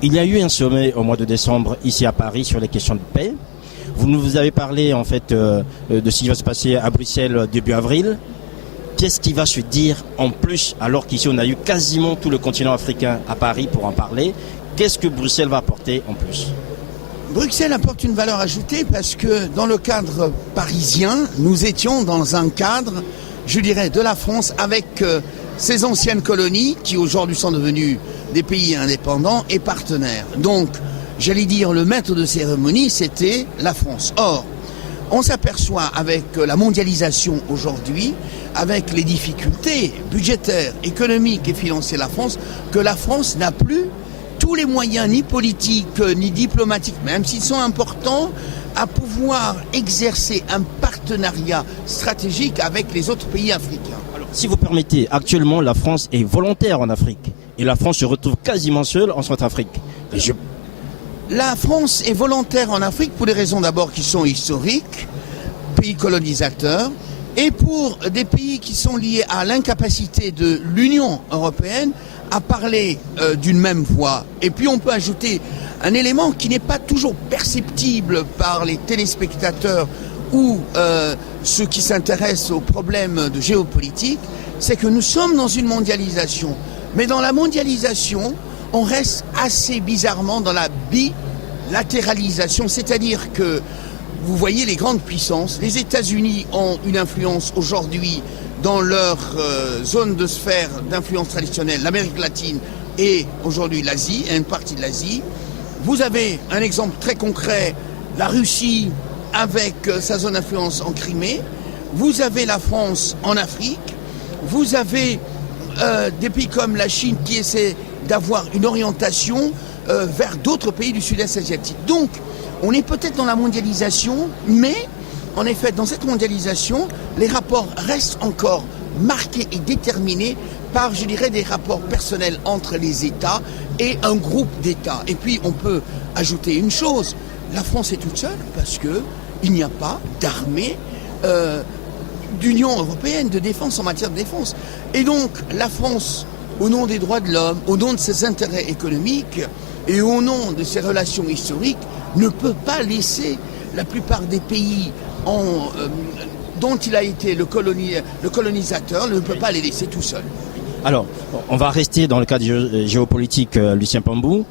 Il y a eu un sommet au mois de décembre ici à Paris sur les questions de paix. Vous nous avez parlé en fait de ce qui va se passer à Bruxelles début avril. Qu'est-ce qui va se dire en plus alors qu'ici on a eu quasiment tout le continent africain à Paris pour en parler? Qu'est-ce que Bruxelles va apporter en plus? Bruxelles apporte une valeur ajoutée parce que dans le cadre parisien, nous étions dans un cadre, je dirais, de la France avec ses anciennes colonies qui aujourd'hui sont devenues des pays indépendants et partenaires. Donc, j'allais dire, le maître de cérémonie, c'était la France. Or, on s'aperçoit avec la mondialisation aujourd'hui, avec les difficultés budgétaires, économiques et financières de la France, que la France n'a plus tous les moyens, ni politiques, ni diplomatiques, même s'ils sont importants, à pouvoir exercer un partenariat stratégique avec les autres pays africains. Alors, si vous permettez, actuellement la France est volontaire en Afrique et la France se retrouve quasiment seule en Centrafrique. La France est volontaire en Afrique pour des raisons d'abord qui sont historiques, pays colonisateurs, et pour des pays qui sont liés à l'incapacité de l'Union européenne à parler d'une même voix. Et puis on peut ajouter un élément qui n'est pas toujours perceptible par les téléspectateurs ou ceux qui s'intéressent aux problèmes de géopolitique, c'est que nous sommes dans une mondialisation. Mais dans la mondialisation, on reste assez bizarrement dans la bilatéralisation, c'est-à-dire que vous voyez les grandes puissances, les États-Unis ont une influence aujourd'hui dans leur zone de sphère d'influence traditionnelle, l'Amérique latine et aujourd'hui l'Asie, et une partie de l'Asie. Vous avez un exemple très concret, la Russie avec sa zone d'influence en Crimée. Vous avez la France en Afrique. Vous avez des pays comme la Chine qui essaient d'avoir une orientation vers d'autres pays du sud-est asiatique. Donc, on est peut-être dans la mondialisation, mais en effet, dans cette mondialisation, les rapports restent encore marqués et déterminés par, je dirais, des rapports personnels entre les États et un groupe d'États. Et puis, on peut ajouter une chose, la France est toute seule parce qu'il n'y a pas d'armée d'Union européenne de défense en matière de défense. Et donc, la France, au nom des droits de l'homme, au nom de ses intérêts économiques et au nom de ses relations historiques, ne peut pas laisser la plupart des pays dont il a été le colonisateur, ne peut pas les laisser tout seuls. Alors, on va rester dans le cadre géopolitique, Lucien Pambou.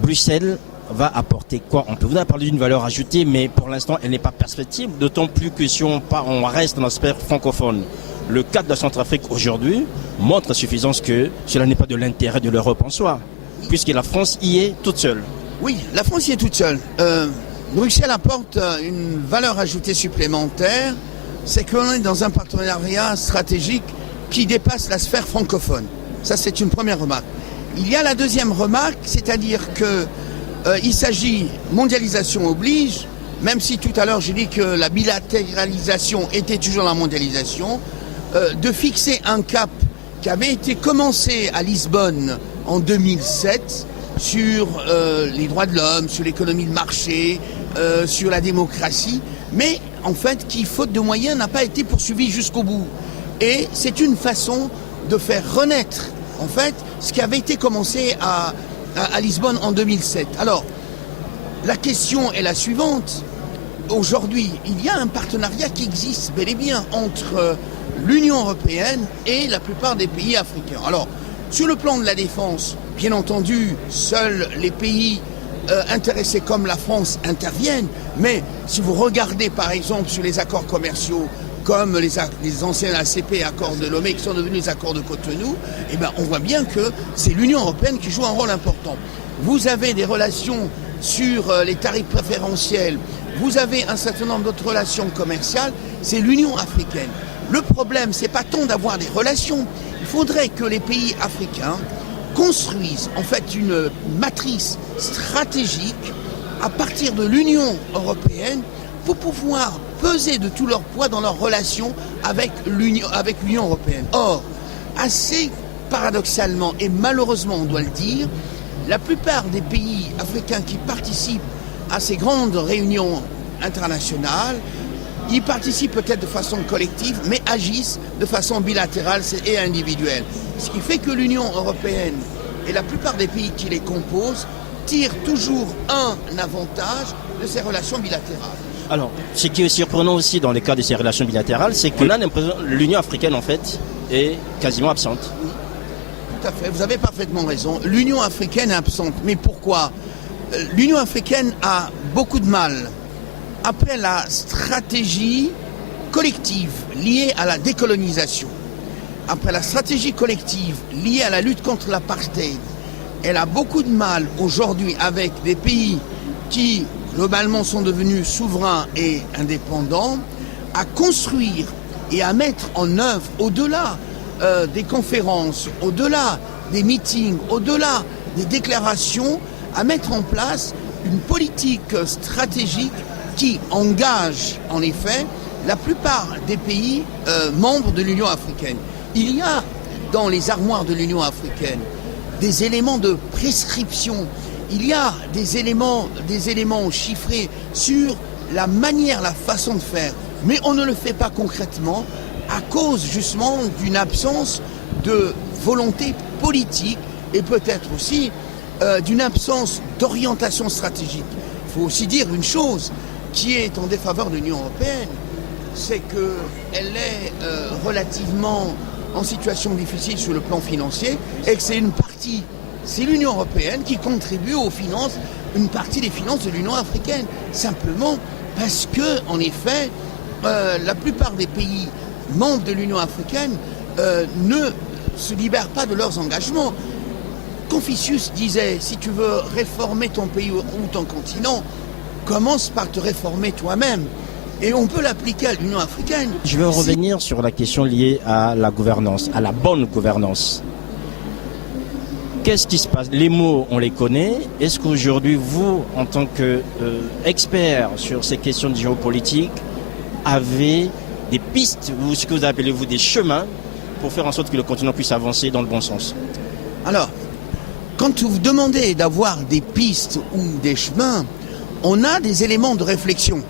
Bruxelles va apporter quoi? On peut vous parler d'une valeur ajoutée, mais pour l'instant, elle n'est pas perspective, d'autant plus que si on reste dans la sphère francophone. Le cas de la Centrafrique aujourd'hui montre à suffisance que cela n'est pas de l'intérêt de l'Europe en soi, puisque la France y est toute seule. Oui, la France y est toute seule. Bruxelles apporte une valeur ajoutée supplémentaire, c'est qu'on est dans un partenariat stratégique qui dépasse la sphère francophone. Ça, c'est une première remarque. Il y a la deuxième remarque, c'est-à-dire qu'il s'agit, mondialisation oblige, même si tout à l'heure j'ai dit que la bilatéralisation était toujours la mondialisation, de fixer un cap qui avait été commencé à Lisbonne en 2007 sur les droits de l'homme, sur l'économie de marché, sur la démocratie, mais en fait qui, faute de moyens, n'a pas été poursuivi jusqu'au bout. Et c'est une façon de faire renaître, en fait, ce qui avait été commencé à Lisbonne en 2007. Alors, la question est la suivante. Aujourd'hui, il y a un partenariat qui existe bel et bien entre l'Union européenne et la plupart des pays africains. Alors, sur le plan de la défense, bien entendu, seuls les pays intéressés comme la France interviennent, mais si vous regardez par exemple sur les accords commerciaux comme les anciens ACP, accords de Lomé, qui sont devenus les accords de Cotonou, eh ben, on voit bien que c'est l'Union européenne qui joue un rôle important. Vous avez des relations sur les tarifs préférentiels, vous avez un certain nombre d'autres relations commerciales, c'est l'Union africaine. Le problème, c'est pas tant d'avoir des relations, il faudrait que les pays africains construisent en fait une matrice stratégique à partir de l'Union européenne pour pouvoir peser de tout leur poids dans leurs relations avec l'Union européenne. Or, assez paradoxalement et malheureusement on doit le dire, la plupart des pays africains qui participent à ces grandes réunions internationales, ils participent peut-être de façon collective, mais agissent de façon bilatérale et individuelle. Ce qui fait que l'Union européenne Et la plupart des pays qui les composent tirent toujours un avantage de ces relations bilatérales. Alors, ce qui est surprenant aussi dans le cas de ces relations bilatérales, c'est qu'on a l'impression que l'Union africaine, en fait, est quasiment absente. Oui, tout à fait, vous avez parfaitement raison. L'Union africaine est absente. Mais pourquoi? L'Union africaine a beaucoup de mal. Après la stratégie collective liée à la décolonisation, après la stratégie collective liée à la lutte contre l'apartheid, elle a beaucoup de mal aujourd'hui avec des pays qui globalement sont devenus souverains et indépendants à construire et à mettre en œuvre au-delà des conférences, au-delà des meetings, au-delà des déclarations, à mettre en place une politique stratégique qui engage en effet la plupart des pays membres de l'Union africaine. Il y a dans les armoires de l'Union africaine des éléments de prescription, il y a des éléments chiffrés sur la manière, la façon de faire, mais on ne le fait pas concrètement à cause justement d'une absence de volonté politique et peut-être aussi d'une absence d'orientation stratégique. Il faut aussi dire une chose qui est en défaveur de l'Union européenne, c'est qu'elle est relativement en situation difficile sur le plan financier et que c'est l'Union européenne qui contribue aux finances, une partie des finances de l'Union africaine, simplement parce que, en effet, la plupart des pays membres de l'Union africaine ne se libèrent pas de leurs engagements. Confucius disait, si tu veux réformer ton pays ou ton continent, commence par te réformer toi-même. Et on peut l'appliquer à l'Union africaine. Je vais revenir sur la question liée à la gouvernance, à la bonne gouvernance. Qu'est-ce qui se passe? Les mots, on les connaît. Est-ce qu'aujourd'hui, vous, en tant qu'expert sur ces questions de géopolitique, avez des pistes, ou ce que vous appelez vous des chemins, pour faire en sorte que le continent puisse avancer dans le bon sens? Alors, quand vous demandez d'avoir des pistes ou des chemins, on a des éléments de réflexion.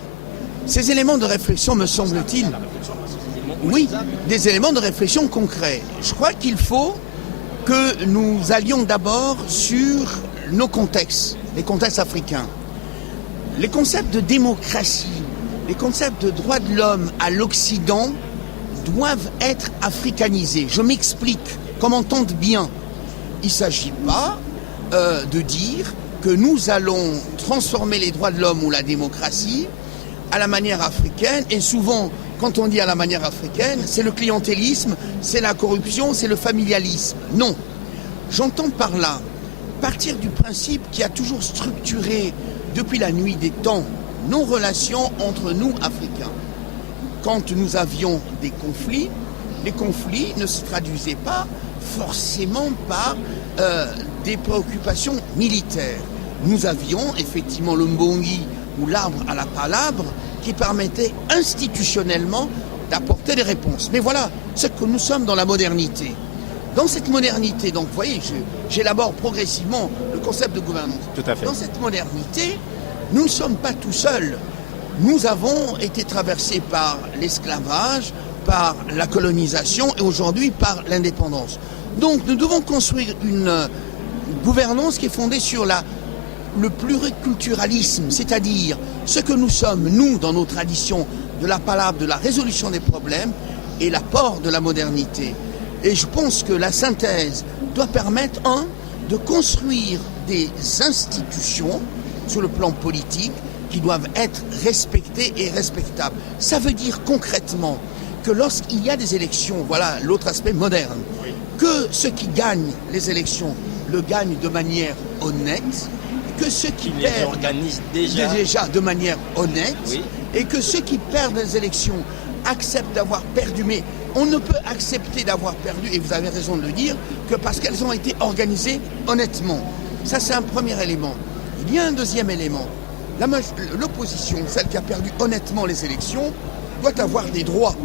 Ces éléments de réflexion, me semble-t-il, oui, des éléments de réflexion concrets. Je crois qu'il faut que nous allions d'abord sur nos contextes, les contextes africains. Les concepts de démocratie, les concepts de droits de l'homme à l'Occident doivent être africanisés. Je m'explique, qu'on m'entende bien. Il ne s'agit pas de dire que nous allons transformer les droits de l'homme ou la démocratie à la manière africaine, et souvent, quand on dit à la manière africaine, c'est le clientélisme, c'est la corruption, c'est le familialisme. Non. J'entends par là partir du principe qui a toujours structuré, depuis la nuit des temps, nos relations entre nous, Africains. Quand nous avions des conflits, les conflits ne se traduisaient pas forcément par des préoccupations militaires. Nous avions effectivement le mbongi, ou l'arbre à la palabre, qui permettait institutionnellement d'apporter des réponses. Mais voilà ce que nous sommes dans la modernité. Dans cette modernité, donc vous voyez, j'élabore progressivement le concept de gouvernance. Tout à fait. Dans cette modernité, nous ne sommes pas tout seuls. Nous avons été traversés par l'esclavage, par la colonisation et aujourd'hui par l'indépendance. Donc nous devons construire une gouvernance qui est fondée sur le pluriculturalisme, c'est-à-dire ce que nous sommes, nous, dans nos traditions, de la palabre, de la résolution des problèmes et l'apport de la modernité. Et je pense que la synthèse doit permettre, de construire des institutions sur le plan politique qui doivent être respectées et respectables. Ça veut dire concrètement que lorsqu'il y a des élections, voilà l'autre aspect moderne, que ceux qui gagnent les élections le gagnent de manière honnête, que ceux qui perdent organisent déjà de manière honnête, oui, et que ceux qui perdent les élections acceptent d'avoir perdu. Mais on ne peut accepter d'avoir perdu, et vous avez raison de le dire, que parce qu'elles ont été organisées honnêtement. Ça, c'est un premier élément. Il y a un deuxième élément. L'opposition, celle qui a perdu honnêtement les élections, doit avoir des droits.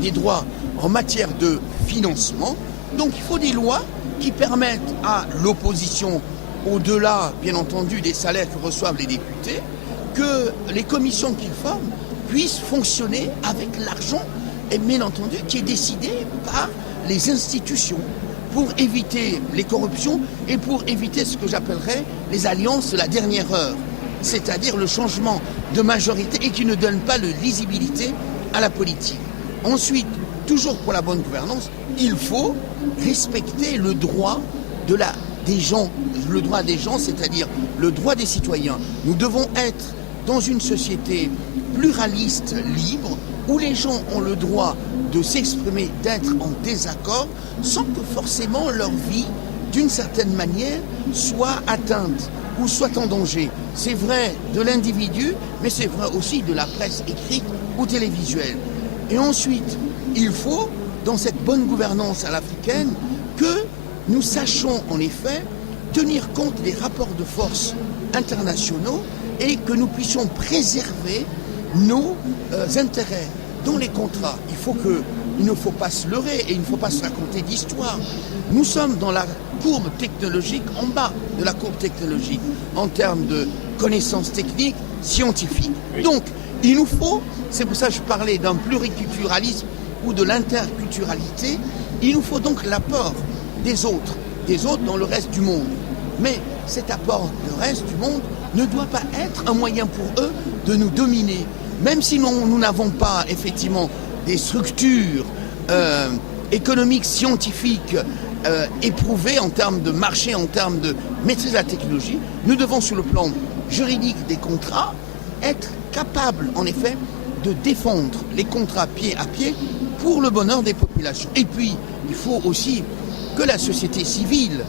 Des droits en matière de financement. Donc il faut des lois qui permettent à l'opposition, au-delà, bien entendu, des salaires que reçoivent les députés, que les commissions qu'ils forment puissent fonctionner avec l'argent, et bien entendu, qui est décidé par les institutions. pour éviter les corruptions et pour éviter ce que j'appellerais les alliances de la dernière heure, c'est-à-dire le changement de majorité et qui ne donne pas de lisibilité à la politique. Ensuite, toujours pour la bonne gouvernance, il faut respecter le droit des gens, c'est-à-dire le droit des citoyens. Nous devons être dans une société pluraliste, libre, où les gens ont le droit de s'exprimer, d'être en désaccord, sans que forcément leur vie, d'une certaine manière, soit atteinte ou soit en danger. C'est vrai de l'individu, mais c'est vrai aussi de la presse écrite ou télévisuelle. Et ensuite, il faut, dans cette bonne gouvernance à l'africaine, que nous sachions en effet tenir compte des rapports de force internationaux et que nous puissions préserver nos intérêts dans les contrats. Il ne faut pas se leurrer et il ne faut pas se raconter d'histoire. Nous sommes dans la courbe technologique, en bas de la courbe technologique, en termes de connaissances techniques, scientifiques. Oui. Donc, il nous faut, c'est pour ça que je parlais d'un pluriculturalisme ou de l'interculturalité, il nous faut donc l'apport des autres dans le reste du monde. Mais cet apport du reste du monde ne doit pas être un moyen pour eux de nous dominer. Même si nous n'avons pas effectivement des structures économiques, scientifiques éprouvées en termes de marché, en termes de maîtrise de la technologie, nous devons sur le plan juridique des contrats être capables en effet de défendre les contrats pied à pied pour le bonheur des populations. Et puis, il faut aussi que la société civile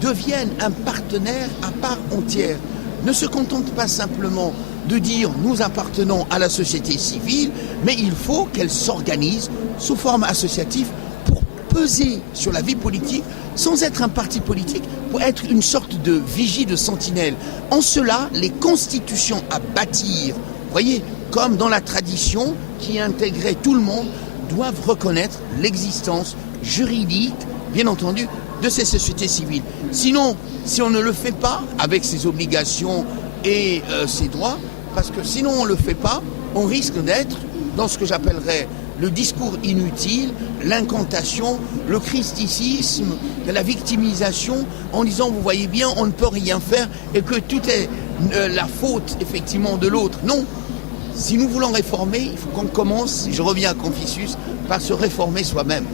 devienne un partenaire à part entière. Ne se contente pas simplement de dire nous appartenons à la société civile, mais il faut qu'elle s'organise sous forme associative pour peser sur la vie politique sans être un parti politique, pour être une sorte de vigie, de sentinelle. En cela, les constitutions à bâtir, voyez, comme dans la tradition qui intégrait tout le monde, doivent reconnaître l'existence juridique, bien entendu, de ces sociétés civiles. Sinon, si on ne le fait pas avec ses obligations et ses droits, parce que sinon on ne le fait pas, on risque d'être dans ce que j'appellerais le discours inutile, l'incantation, le christicisme, la victimisation, en disant vous voyez bien on ne peut rien faire et que tout est la faute effectivement de l'autre. Non, si nous voulons réformer, il faut qu'on commence, je reviens à Confucius, par se réformer soi-même.